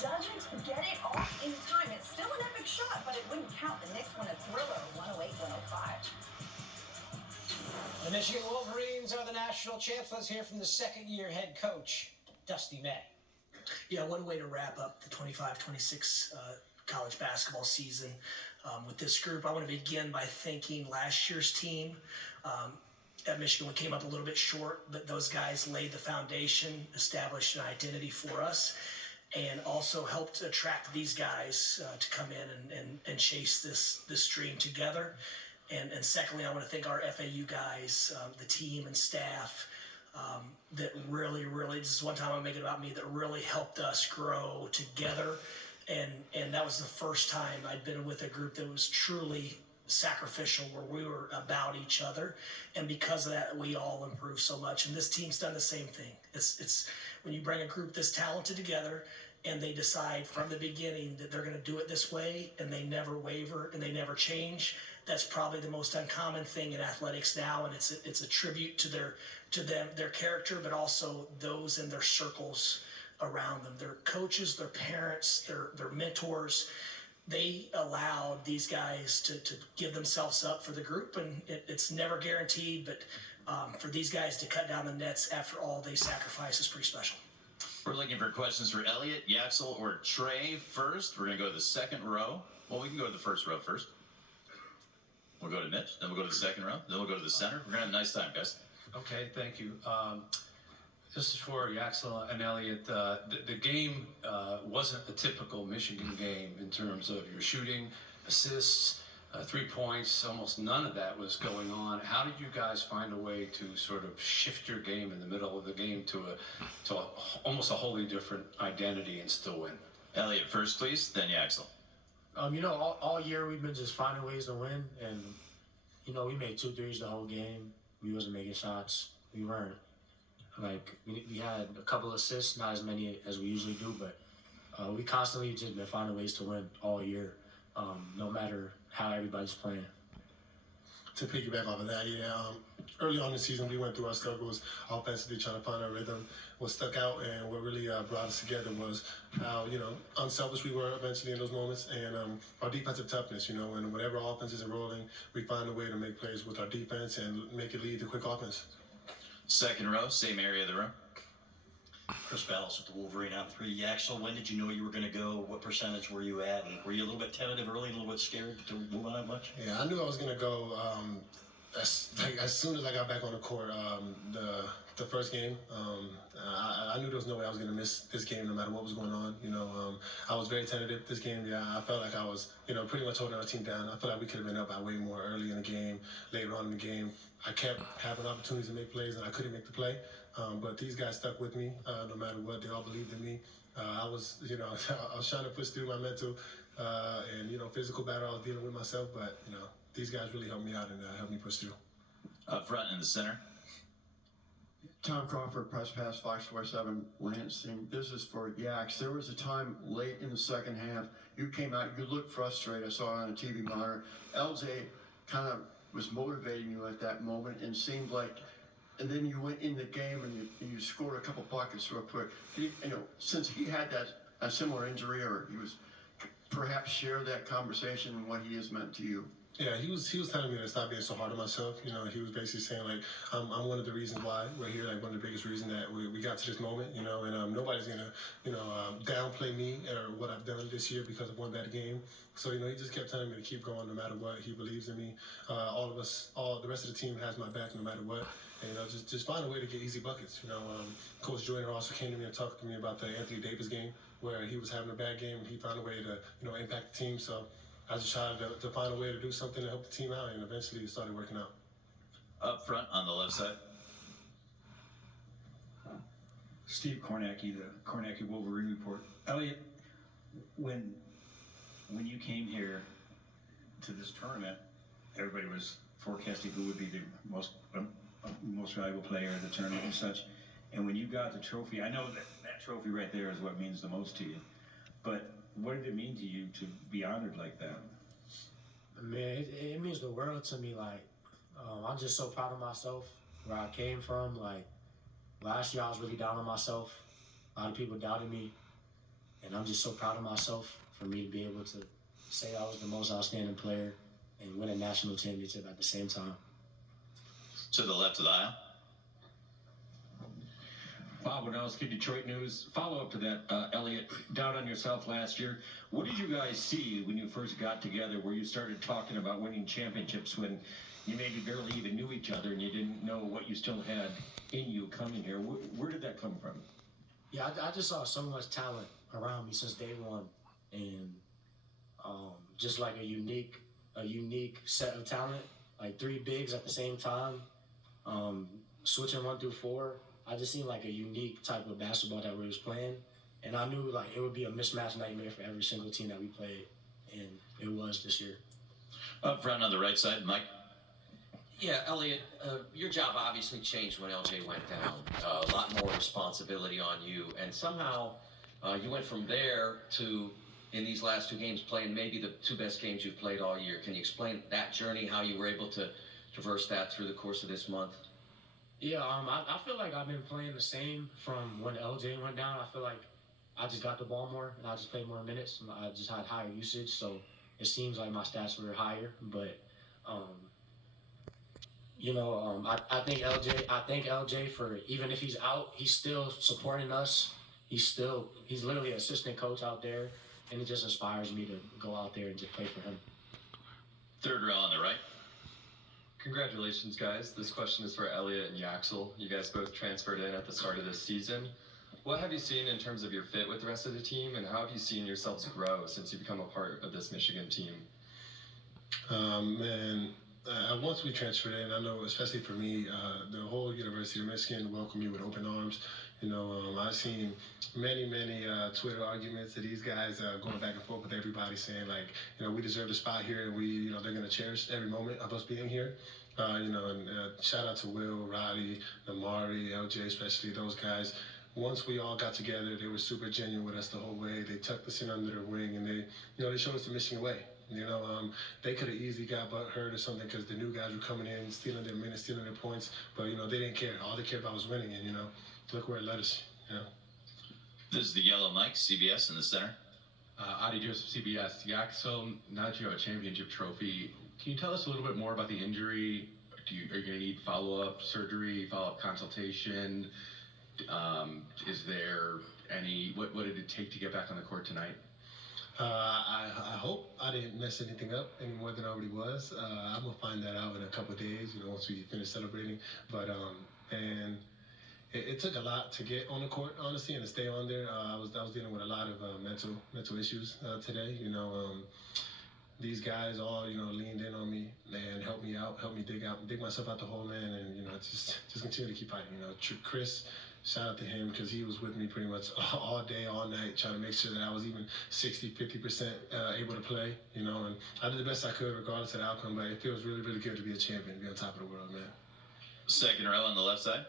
doesn't get it off in time. It's still an epic shot, but it wouldn't count. The Knicks win a thriller, 108-105. The Michigan Wolverines are the national champs. Let's hear from the second-year head coach, Dusty May. Yeah, one way to wrap up the 25-26 college basketball season with this group. I want to begin by thanking last year's team. At Michigan, we came up a little bit short, but those guys laid the foundation, established an identity for us, and also helped attract these guys to come in and chase this dream together. And secondly, I want to thank our FAU guys, the team and staff, that really, this is one time I'll make it about me, that really helped us grow together. And that was the first time I'd been with a group that was truly sacrificial, where we were about each other. And because of that, we all improved so much. And this team's done the same thing. It's when you bring a group this talented together and they decide from the beginning that they're going to do it this way, and they never waver and they never change. That's probably the most uncommon thing in athletics now, and it's a tribute to their character, but also those in their circles around them, their coaches, their parents, their mentors. They allowed these guys to give themselves up for the group, and it's never guaranteed, but for these guys to cut down the nets after all they sacrifice is pretty special. We're looking for questions for Elliot, Yaxel, or Trey first. We're going to go to the second row. Well, we can go to the first row first. We'll go to Mitch, then we'll go to the second row, then we'll go to the center. We're going to have a nice time, guys. Okay, thank you. This is for Yaxel and Elliot. The game wasn't a typical Michigan game in terms of your shooting, assists, 3 points. Almost none of that was going on. How did you guys find a way to sort of shift your game in the middle of the game to almost a wholly different identity and still win? Elliot first, please, then Yaxel. All year we've been just finding ways to win, and we made 2 threes the whole game. We wasn't making shots. We weren't. We had a couple assists, not as many as we usually do, but we constantly just been finding ways to win all year, no matter how everybody's playing. To piggyback off of that, early on in the season we went through our struggles offensively, trying to find our rhythm. What stuck out and what really brought us together was how unselfish we were eventually in those moments, and our defensive toughness. And whenever our offense isn't rolling, we find a way to make plays with our defense and make it lead to quick offense. Second row, same area of the room. Chris Battles with the Wolverine on 3. Yaxel, when did you know you were going to go? What percentage were you at? And were you a little bit tentative early, a little bit scared to move on that much? Yeah, I knew I was going to go as soon as I got back on the court. The first game, I knew there was no way I was going to miss this game no matter what was going on. I was very tentative this game. Yeah, I felt like I was, pretty much holding our team down. I felt like we could have been up by way more early in the game, later on in the game. I kept having opportunities to make plays, and I couldn't make the play. But these guys stuck with me no matter what. They all believed in me. I was trying to push through my mental and, physical battle I was dealing with myself. But, these guys really helped me out and helped me push through. Up front in the center. Tom Crawford, Press Pass, Fox 47, Lansing. This is for Yax. There was a time late in the second half, you came out, you looked frustrated. I saw it on a TV monitor. LJ kind of was motivating you at that moment and seemed like, and then you went in the game and you scored a couple buckets real quick. Since he had a similar injury, or he was perhaps share that conversation and what he has meant to you. Yeah, he was telling me to stop being so hard on myself. He was basically saying, like, I'm one of the reasons why we're here, like one of the biggest reasons that we got to this moment, and nobody's going to, downplay me or what I've done this year because of one bad game. So, he just kept telling me to keep going no matter what. He believes in me. All of us, the rest of the team has my back no matter what. And, just find a way to get easy buckets. Coach Joyner also came to me and talked to me about the Anthony Davis game where he was having a bad game and he found a way to, impact the team. So I just tried to find a way to do something to help the team out, and eventually it started working out. Up front on the left side. Steve Kornacki, the Kornacki Wolverine Report. Elliot, when you came here to this tournament, everybody was forecasting who would be the most valuable player in the tournament and such. And when you got the trophy, I know that trophy right there is what means the most to you. But what did it mean to you to be honored like that? Man, it means the world to me. I'm just so proud of myself, where I came from. Last year I was really down on myself. A lot of people doubted me, and I'm just so proud of myself for me to be able to say I was the most outstanding player and win a national championship at the same time. To the left of the aisle. Bob Winowski, Detroit News. Follow up to that, Elliot, down on yourself last year. What did you guys see when you first got together where you started talking about winning championships when you maybe barely even knew each other and you didn't know what you still had in you coming here? Where did that come from? Yeah, I just saw so much talent around me since day one, and just like a unique set of talent, like 3 bigs at the same time, switching 1 through 4. I just seen like a unique type of basketball that we was playing, and I knew like it would be a mismatch nightmare for every single team that we played, and it was this year. Up front on the right side, Mike. Yeah, Elliot, your job obviously changed when LJ went down. A lot more responsibility on you, and somehow you went from there to, in these last 2 games, playing maybe the 2 best games you've played all year. Can you explain that journey, how you were able to traverse that through the course of this month? Yeah, I feel like I've been playing the same from when LJ went down. I feel like I just got the ball more, and I just played more minutes, and I just had higher usage, so it seems like my stats were higher, but I thank LJ for, even if he's out, he's still supporting us. He's literally an assistant coach out there, and it just inspires me to go out there and just play for him. Third row on the right. Congratulations, guys. This question is for Elliot and Yaxel. You guys both transferred in at the start of this season. What have you seen in terms of your fit with the rest of the team, and how have you seen yourselves grow since you become a part of this Michigan team? Once we transferred in, I know, especially for me, the whole University of Michigan welcomed me with open arms. I've seen many Twitter arguments of these guys going back and forth with everybody saying, like, we deserve a spot here, and they're going to cherish every moment of us being here. Shout out to Will, Roddy, Namari, LJ, especially those guys. Once we all got together, they were super genuine with us the whole way. They tucked us in under their wing, and they showed us the Michigan way. They could have easily got hurt or something because the new guys were coming in, stealing their minutes, stealing their points. But they didn't care. All they cared about was winning, and look where it led us. This is the yellow mic, CBS in the center. Adi Joseph, CBS. Yaxel, now that you have a championship trophy, can you tell us a little bit more about the injury? Are you going to need follow-up surgery, follow-up consultation? Is there any? What did it take to get back on the court tonight? I hope I didn't mess anything up any more than I already was. I'm gonna find that out in a couple of days, once we finish celebrating. But it took a lot to get on the court, honestly, and to stay on there. I was dealing with a lot of mental issues today. These guys all leaned in on me and helped me out, helped me dig myself out the hole, man, and just continue to keep fighting. Chris. Shout out to him because he was with me pretty much all day, all night, trying to make sure that I was even 60-50% able to play, and I did the best I could regardless of the outcome, but it feels really, really good to be a champion, be on top of the world, man. Second row on the left side.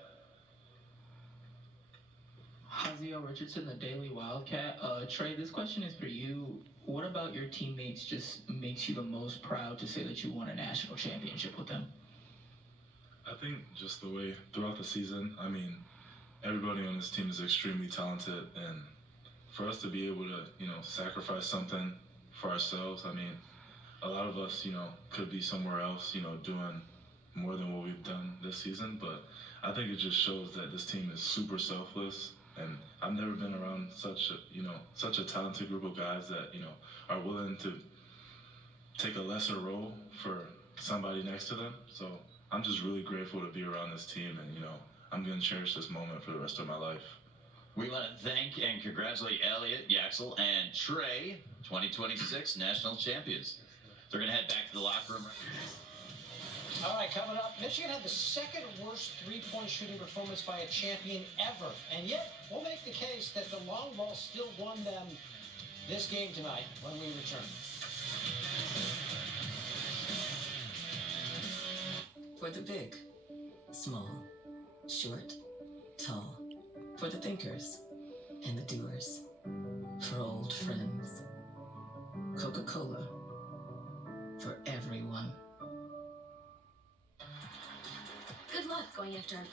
Hazio Richardson, the Daily Wildcat. Trey, this question is for you. What about your teammates just makes you the most proud to say that you won a national championship with them? I think just the way throughout the season, everybody on this team is extremely talented, and for us to be able to, sacrifice something for ourselves, a lot of us, could be somewhere else, doing more than what we've done this season, but I think it just shows that this team is super selfless, and I've never been around such a talented group of guys that, are willing to take a lesser role for somebody next to them. So I'm just really grateful to be around this team, and, I'm going to cherish this moment for the rest of my life. We want to thank and congratulate Elliot, Yaxel, and Trey, 2026 national champions. They're going to head back to the locker room. All right, coming up, Michigan had the 2nd worst three-point shooting performance by a champion ever. And yet, we'll make the case that the long ball still won them this game tonight when we return. For the big, small, short, tall, for the thinkers and the doers, for old friends. Coca-Cola, for everyone. Good luck going after our